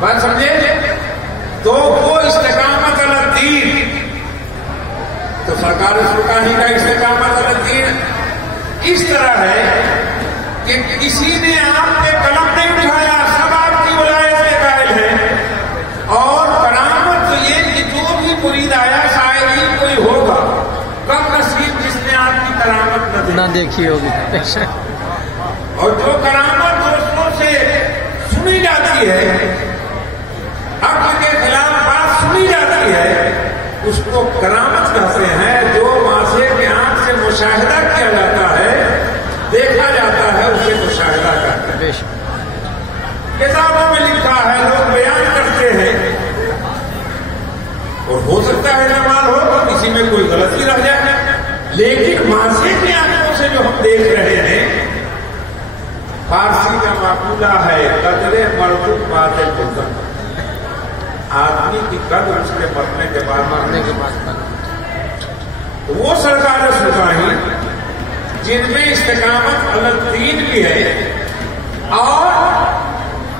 بات سمجھے؟ تو وہ استقامت علی الدین، تو سرکار سلطانی کا استقامت علی الدین اس طرح ہے کہ کسی نے آپ کے قلم نہیں اٹھایا، سب آپ کی ولایت کے قائل ہیں، اور کرامت تو یہ کہ جو بھی مرید آیا شاید ہی کوئی ہوگا، کم نصیب جس نے آپ کی کرامت نہ دیکھی ہوگی، اور جو کرامت دوستوں سے سنی جاتی ہے، حق کے خلاف بات سنی جاتی ہے، اس کو کرامت کہتے ہیں۔ جو واضح کے آنکھ سے مشاہدہ کیا جاتا ہے، دیکھا جاتا ہے، اسے مشاہدہ کرتے ہیں۔ کتابوں میں لکھا ہے، لوگ بیان کرتے ہیں، اور ہو سکتا ہے جمال ہو تو کسی میں کوئی غلطی رہ جائے، لیکن واضح کی آنکھوں سے جو ہم دیکھ رہے ہیں، فارسی کا مقولہ ہے قدر مردم بات گزر، آدمی کی قدر اس کے مرنے کے بعد وہ سرکار سلطانی جن میں استقامت علی الدین بھی ہے اور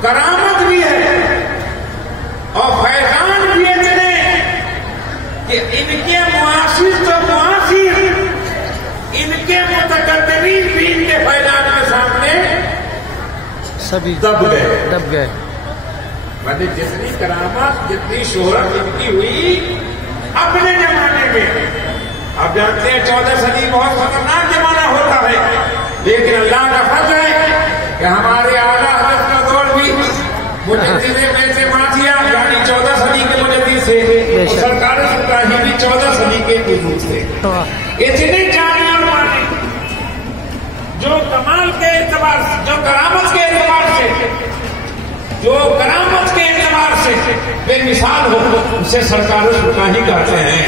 کرامت بھی ہے اور فیضان بھی ہے، جنہیں کہ ان کے معاصر تو معاصر، ان کے متقدمین بھی ان کے فیضان کے سامنے سبھی دب گئے۔ میں جتنی کرامت، جتنی شہرت ان کی ہوئی اپنے زمانے میں، آپ جانتے ہیں 14 صدی بہت خطرناک زمانہ ہوتا ہے، لیکن اللہ کا فضل ہے کہ ہمارے اعلیٰ حضرت کا دور بھی مجدد میں سے ماضیہ یعنی 14 صدی کے مجدد سے، اور سرکار سلطانی بھی 14 صدی کے وجود سے، اتنے جامع اور مانے جو کمال کے اعتبار سے، جو کرامت کے اعتبار سے بے مثال ہو، اسے سرکار سلطانی کہتے ہیں۔